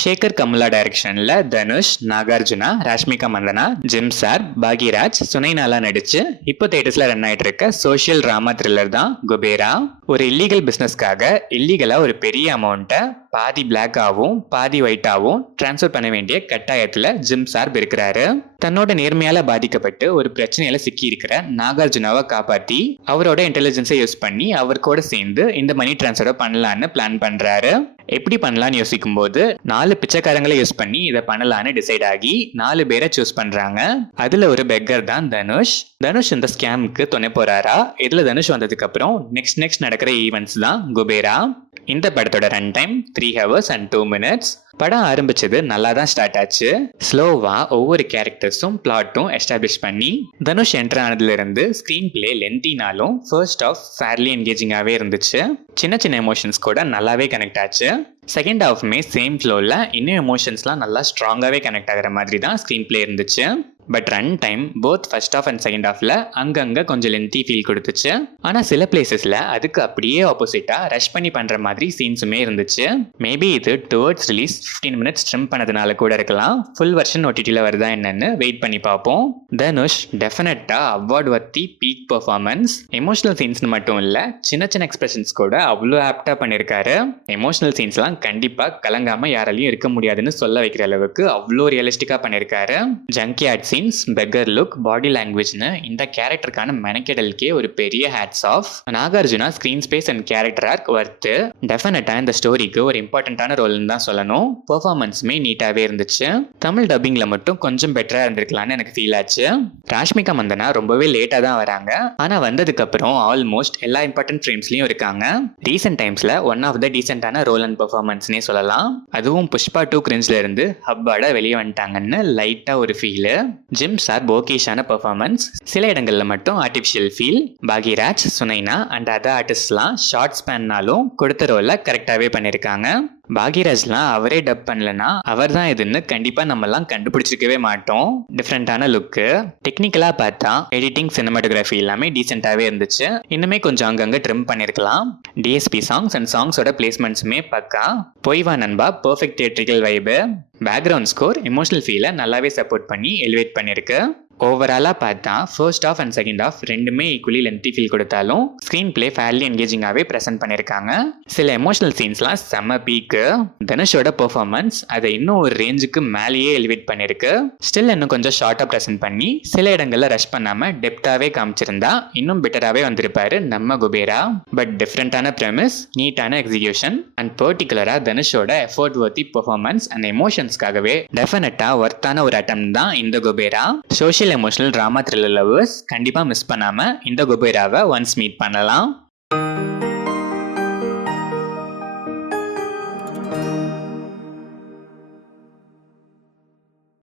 ஷேகர் கமலா டைரக்ஷன்ல Dhanush, Nagarjuna, Rashmika Mandhana, gym sir, Bhagyaraj, சுனைனாலா நடிச்சு இப்போ தியேட்டர்ஸ்ல ரன் ஆயிட்டு இருக்க சோஷியல் டிராமா த்ரில்லர் தான் குபேரா. ஒரு இல்லீகல் பிசினஸ்க்காக இல்லீகலா ஒரு பெரிய அமௌண்ட்டை பாதி பிளாக்காவும் பாதி ஒயிட்டாவும் டிரான்ஸ்ஃபர் பண்ண வேண்டிய கட்டாயத்துல ஜிம் சார் இருக்கிறாரு. தன்னோட நேர்மையால பாதிக்கப்பட்டு ஒரு பிரச்சனையில சிக்கி இருக்கிற நாகார்ஜுனாவை காப்பாத்தி அவரோட இன்டெலிஜென்ஸை யூஸ் பண்ணி அவர் கூட சேர்ந்து இந்த மணி டிரான்ஸ்ஃபர் பண்ணலான்னு பிளான் பண்றாரு. எப்படி பண்ணலான்னு யோசிக்கும் போது 4 பிச்சைக்காரங்களை யூஸ் பண்ணி இதை பண்ணலான்னு டிசைட் ஆகி 4 பேரை சூஸ் பண்றாங்க. அதுல ஒரு பெக்கர் தான் தனுஷ். தனுஷ் இந்த ஸ்கேமுக்கு துணை போறாரா? இதுல தனுஷ் வந்ததுக்கு அப்புறம் நெக்ஸ்ட் நடக்கிற ஈவெண்ட்ஸ் தான் குபேரா. இந்த படத்தோட run time 3 hours and 2 minutes. படம் ஆரம்பிச்சது நல்லா தான் ஸ்டார்ட் ஆச்சு. ஸ்லோவா ஒவ்வொரு கேரக்டர்ஸும் பிளாட்டும் எஸ்டாப்ளிஷ் பண்ணி தனுஷ் என்டர் ஆனதுல இருந்து ஸ்கிரீன் பிளே லென்த்தினாலும் ஃபர்ஸ்ட் ஆஃப் ஃபேர்லி என்கேஜிங்காகவே இருந்துச்சு. சின்ன சின்ன எமோஷன்ஸ் கூட நல்லாவே கனெக்ட் ஆச்சு. செகண்ட் ஹாஃப்மே சேம் ஃப்ளோவில் இன்னும் எமோஷன்ஸ்லாம் நல்லா ஸ்ட்ராங்காகவே கனெக்ட் ஆகிற மாதிரி தான் ஸ்க்ரீன் பிளே இருந்துச்சு. But run time both first half and second ஹாஃப்ல அங்கங்கே கொஞ்சம் லென்த்தி ஃபீல் கொடுத்துச்சு. ஆனால் சில பிளேசஸில் அதுக்கு அப்படியே ஆப்போசிட்டாக ரஷ் பண்ணி பண்ணுற மாதிரி சீன்ஸுமே இருந்துச்சு. மேபி இது டுவர்ட்ஸ் ரிலீஸ் 15 minutes ட்ரிம் பண்ணதுனால கூட இருக்கலாம். ஃபுல் வெர்ஷன் OTTல வருதா என்னன்னு வெயிட் பண்ணி பார்ப்போம். தனுஷ் டெஃபினட்டாக award worthy peak performance. Emotional சீன்ஸ்னு மட்டும் இல்லை, சின்ன சின்ன எக்ஸ்பிரஷன்ஸ் கூட அவ்வளோ ஆப்டாக பண்ணியிருக்காரு. எமோஷனல் சீன்ஸ்லாம் கண்டிப்பாக கலங்காமல் யாராலையும் இருக்க முடியாதுன்னு சொல்ல வைக்கிற அளவுக்கு அவ்வளோ ரியலிஸ்டிக்காக பண்ணியிருக்காரு. ஜங்கியாட் சீன்ஸ், பெக்கர் லுக், பாடி லாங்குவேஜ்னு இந்த கேரக்டருக்கான மெனக்கெடலுக்கே ஒரு பெரிய hats off. Nagarjuna screen space and character arc worth. டெஃபினட்டாக இந்த ஸ்டோரிக்கு ஒரு இம்பார்ட்டண்ட்டான ரோல்னு தான் சொல்லணும். பெர்ஃபார்மன்ஸுமே நீட்டாகவே இருந்துச்சு. தமிழ் டப்பிங்ல மட்டும் கொஞ்சம் பெட்டராக இருந்திருக்கலாம்னு எனக்கு ஃபீல் ஆச்சு. ராஷ்மிகா மந்தனா ரொம்பவே லேட்டாக தான் வராங்க. ஆனால் வந்ததுக்கு அப்புறம் ஆல்மோஸ்ட் எல்லா இம்பார்ட்டன்ட் ஃப்ரேம்ஸ்லையும் இருக்காங்க. ரீசெண்ட் டைம்ஸ்ல ஒன் ஆஃப் த டீசென்டான ரோல் அண்ட் பெர்ஃபார்மன்ஸ்னே சொல்லலாம். அதுவும் புஷ்பா 2 கிரிஞ்ச்ல இருந்து ஹப்பாட வெளியே வந்துட்டாங்கன்னு லைட்டா ஒரு ஃபீல். ஜிம் சார் போகேஷான பெர்ஃபார்மன்ஸ், சில இடங்கள்ல மட்டும் artificial feel. Bhagyaraj, Sunaina and other ஆர்டிஸ்ட்லாம் ஷார்ட் ஸ்பேன்னாலும் கொடுத்த ரோலை கரெக்டாகவே பண்ணியிருக்காங்க. பாக்யராஜ்லாம் அவரே டப் பண்ணலன்னா அவர் தான் இதுன்னு கண்டிப்பா நம்மலாம் கண்டுபிடிச்சிருக்கவே மாட்டோம். டிஃப்ரெண்டான லுக்கு. டெக்னிக்கலா பார்த்தா எடிட்டிங், சினிமாட்டோகிராஃபி எல்லாமே டீசென்டாவே இருந்துச்சு. இன்னுமே கொஞ்சம் அங்கங்க ட்ரிம் பண்ணிருக்கலாம். டிஎஸ்பி சாங்ஸ் அண்ட் சாங்ஸோட பிளேஸ்மெண்ட்ஸுமே பக்கா. பொய்வா நண்பா perfect theatrical vibe. Background score emotional ஃபீலை நல்லாவே சப்போர்ட் பண்ணி எலிவேட் பண்ணிருக்கு. ஓவராலாக பார்த்தா first half and second half ரெண்டுமே ஈக்குவலி லென்த்தி ஃபீல் கொடுத்தாலும் ஸ்க்ரீன் பிளே ஃபேர்லி என்கேஜிங்காகவே ப்ரெசென்ட் பண்ணியிருக்காங்க. சில எமோஷனல் சீன்ஸ்லாம் செம்ம பீக்கு. தனுஷோட பெர்ஃபார்மன்ஸ் அதை இன்னும் ஒரு ரேஞ்சுக்கு மேலேயே எலிவேட் பண்ணியிருக்கு. ஸ்டில் இன்னும் கொஞ்சம் ஷார்ட்டாக ப்ரெசென்ட் பண்ணி சில இடங்களில் ரஷ் பண்ணாமல் டெப்த்தாகவே காமிச்சிருந்தா இன்னும் பெட்டராகவே வந்திருப்பாரு நம்ம குபேரா. பட் டிஃப்ரெண்ட்டான ப்ரெமிஸ், நீட்டான எக்ஸிகியூஷன் அண்ட் பர்டிகுலராக தனுஷோட எஃபோர்ட் வர்த்தி பெர்ஃபார்மன்ஸ் அண்ட் எமோஷன்ஸ்க்காகவே டெஃபினட்டாக ஒர்த்தான ஒரு அட்டம் தான் இந்த Kubera. Social emotional drama thriller lovers கண்டிப்பா மிஸ் பண்ணாம இந்த குபேராவை ஒன்ஸ் மீட் பண்ணலாம்.